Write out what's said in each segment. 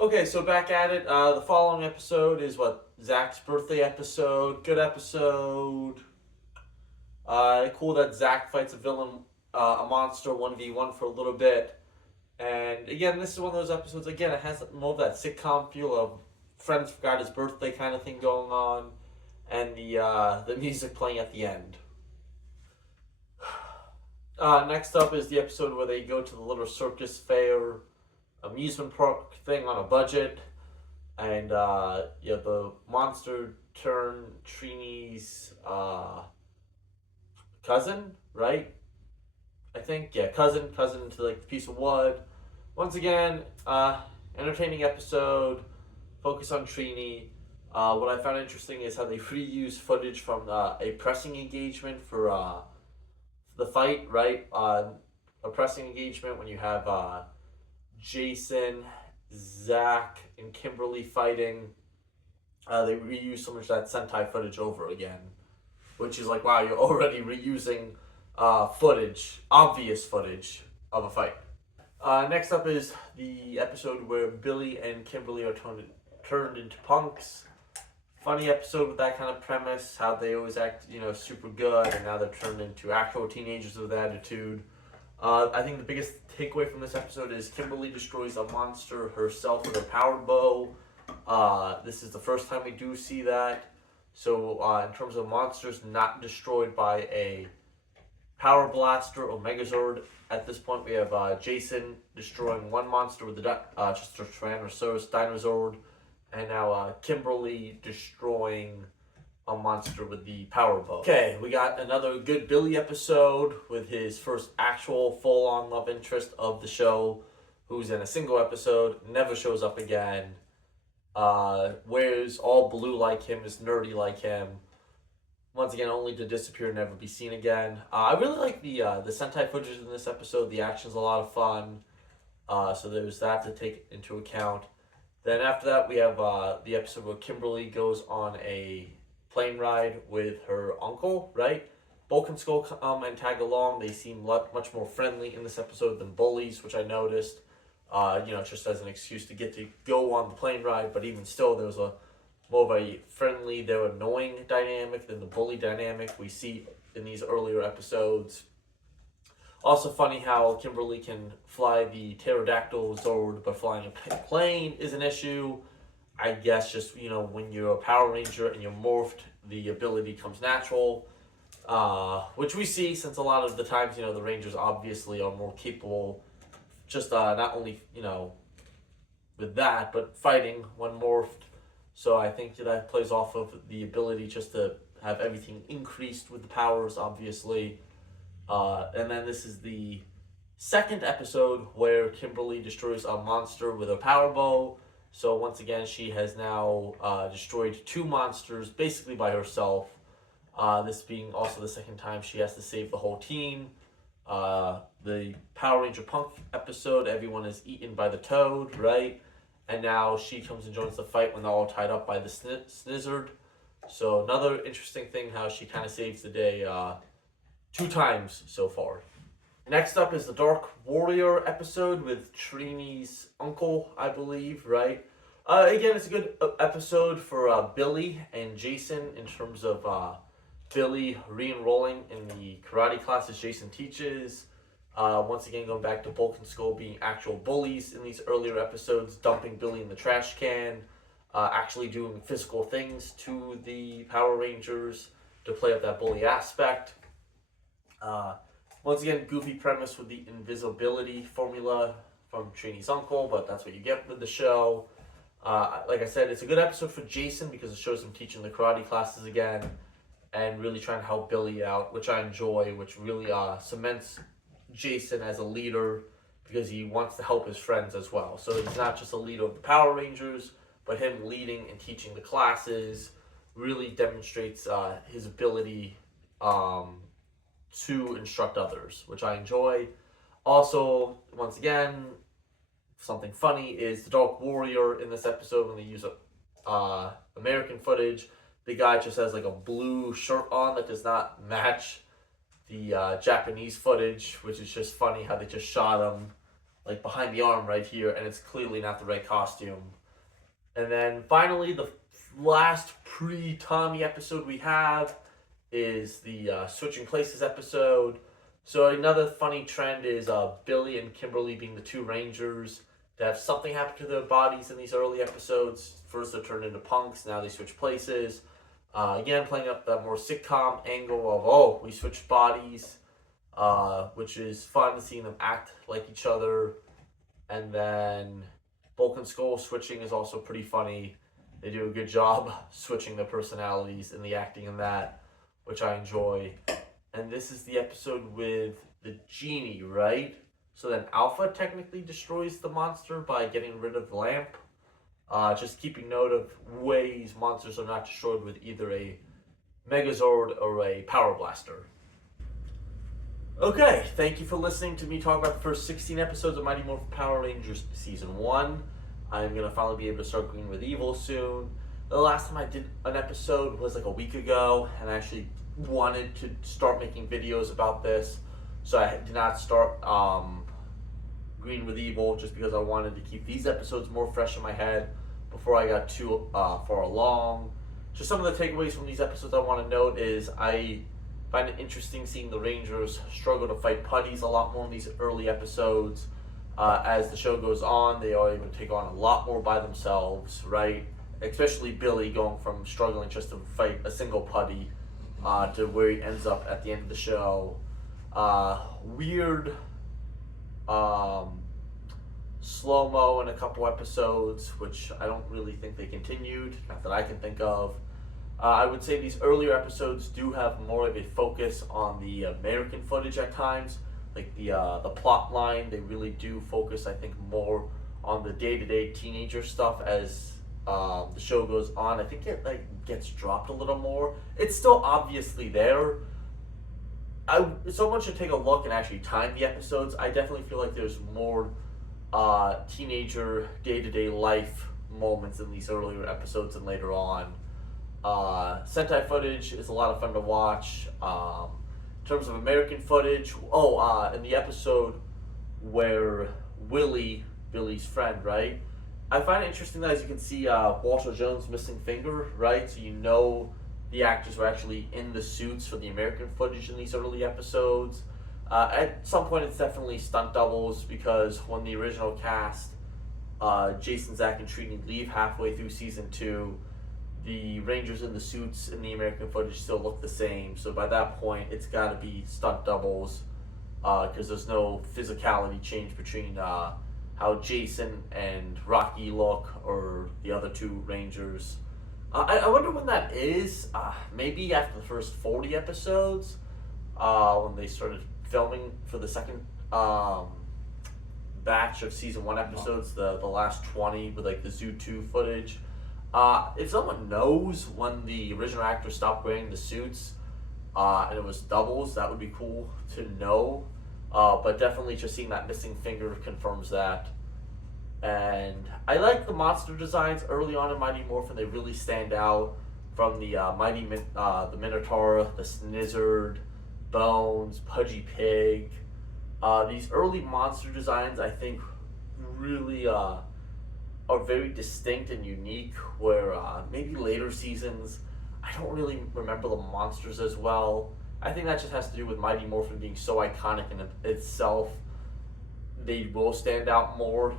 Okay, so back at it. The following episode is Zach's birthday episode. Good episode. Cool that Zach fights a villain, a monster 1v1 for a little bit. And again, this is one of those episodes. Again, it has more of that sitcom feel of friends forgot his birthday kind of thing going on, and the music playing at the end. Next up is the episode where they go to the little circus fair amusement park thing on a budget, and the monster turned Trini's cousin, right? I think cousin to like the piece of wood. Once again, entertaining episode. Focus on Trini. What I found interesting is how they reuse footage from a pressing engagement for the fight, right? A pressing engagement when you have Jason, Zach, and Kimberly fighting. They reuse so much of that Sentai footage over again, which is like, wow, you're already reusing footage, obvious footage of a fight. Next up is the episode where Billy and Kimberly are turned into punks. Funny episode with that kind of premise, how they always act, super good, and now they're turned into actual teenagers with attitude. I think the biggest takeaway from this episode is Kimberly destroys a monster herself with her power bow. This is the first time we do see that. So in terms of monsters not destroyed by a power blaster or Megazord, at this point we have Jason destroying one monster with just a Tyrannosaurus Dinozord, and now Kimberly destroying a monster with the power bow. Okay, we got another good Billy episode with his first actual full-on love interest of the show, who's in a single episode, never shows up again, wears all blue like him, is nerdy like him, once again only to disappear and never be seen again. I really like the Sentai footage in this episode. The action's a lot of fun, so there's that to take into account. Then after that we have the episode where Kimberly goes on a plane ride with her uncle, right? Bulk and Skull come and tag along. They seem much more friendly in this episode than bullies, which I noticed. Just as an excuse to get to go on the plane ride, but even still, there was a more of a friendly, they're annoying dynamic than the bully dynamic we see in these earlier episodes. Also funny how Kimberly can fly the pterodactyl Zord, but flying a plane is an issue. I guess just, when you're a Power Ranger and you're morphed, the ability comes natural, which we see since a lot of the times, the Rangers obviously are more capable, just not only, with that, but fighting when morphed. So I think that plays off of the ability just to have everything increased with the powers, obviously. And then this is the second episode where Kimberly destroys a monster with a power bow. So once again, she has now destroyed two monsters basically by herself. This being also the second time she has to save the whole team. The Power Ranger Punk episode, everyone is eaten by the toad, right? And now she comes and joins the fight when they're all tied up by the Snizzard. So another interesting thing how she kind of saves the day two times so far. Next up is the Dark Warrior episode with Trini's uncle, I believe, right? Again, it's a good episode for Billy and Jason in terms of Billy re-enrolling in the karate classes Jason teaches. Once again, going back to Bulk and Skull being actual bullies in these earlier episodes, dumping Billy in the trash can, actually doing physical things to the Power Rangers to play up that bully aspect. Once again, goofy premise with the invisibility formula from Trini's uncle, but that's what you get with the show. Like I said, it's a good episode for Jason because it shows him teaching the karate classes again and really trying to help Billy out, which I enjoy, which really cements Jason as a leader because he wants to help his friends as well. So he's not just a leader of the Power Rangers, but him leading and teaching the classes really demonstrates his ability to instruct others, which I enjoy. Also, once again, something funny is the Dark Warrior in this episode when they use American footage. The guy just has like a blue shirt on that does not match the Japanese footage, which is just funny how they just shot him like behind the arm right here, and it's clearly not the right costume. And then finally, the last pre-Tommy episode we have is the switching places episode. So another funny trend is Billy and Kimberly being the two Rangers to have something happen to their bodies in these early episodes. First they're turned into punks, now they switch places. Again, playing up that more sitcom angle of, oh, we switched bodies, which is fun, seeing them act like each other. And then Bulk and Skull switching is also pretty funny. They do a good job switching their personalities and the acting in that, which I enjoy. And this is the episode with the genie, right? So then Alpha technically destroys the monster by getting rid of the lamp. Just keeping note of ways monsters are not destroyed with either a Megazord or a Power Blaster. Okay, thank you for listening to me talk about the first 16 episodes of Mighty Morphin Power Rangers Season 1. I'm going to finally be able to start Green with Evil soon. The last time I did an episode was like a week ago, and I actually wanted to start making videos about this. So I did not start Green with Evil just because I wanted to keep these episodes more fresh in my head before I got too far along. Just some of the takeaways from these episodes I want to note is I find it interesting seeing the Rangers struggle to fight putties a lot more in these early episodes. As the show goes on, they are able to take on a lot more by themselves, right? Especially Billy going from struggling just to fight a single putty to where he ends up at the end of the show. Weird slow-mo in a couple episodes, which I don't really think they continued, not that I can think of. I would say these earlier episodes do have more of a focus on the American footage at times, like the plot line. They really do focus, I think, more on the day-to-day teenager stuff as the show goes on. I think it gets dropped a little more. It's still obviously there. Someone should take a look and actually time the episodes. I definitely feel like there's more teenager day-to-day life moments in these earlier episodes than later on. Sentai footage is a lot of fun to watch. In terms of American footage, in the episode where Billy's friend, right? I find it interesting that, as you can see, Walter Jones' missing finger, right? So you know the actors were actually in the suits for the American footage in these early episodes. At some point, it's definitely stunt doubles because when the original cast, Jason, Zach, and Trini leave halfway through season 2, the Rangers in the suits in the American footage still look the same. So by that point, it's got to be stunt doubles because there's no physicality change between how Jason and Rocky look or the other two Rangers. I wonder when that is. Maybe after the first 40 episodes, when they started filming for the second batch of season 1 episodes, the last 20 with like the Zoo 2 footage. If someone knows when the original actors stopped wearing the suits and it was doubles, that would be cool to know. But definitely just seeing that missing finger confirms that. And I like the monster designs early on in Mighty Morphin. They really stand out from the the Minotaur, the Snizzard, Bones, Pudgy Pig. These early monster designs, I think, really are very distinct and unique, where maybe later seasons, I don't really remember the monsters as well. I think that just has to do with Mighty Morphin being so iconic in itself. They will stand out more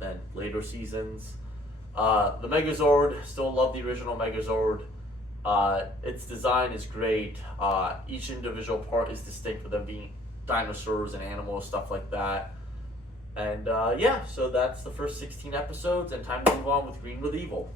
than later seasons. The Megazord, still love the original Megazord. Its design is great. Each individual part is distinct, with them being dinosaurs and animals, stuff like that. And so that's the first 16 episodes, and time to move on with Green with Evil.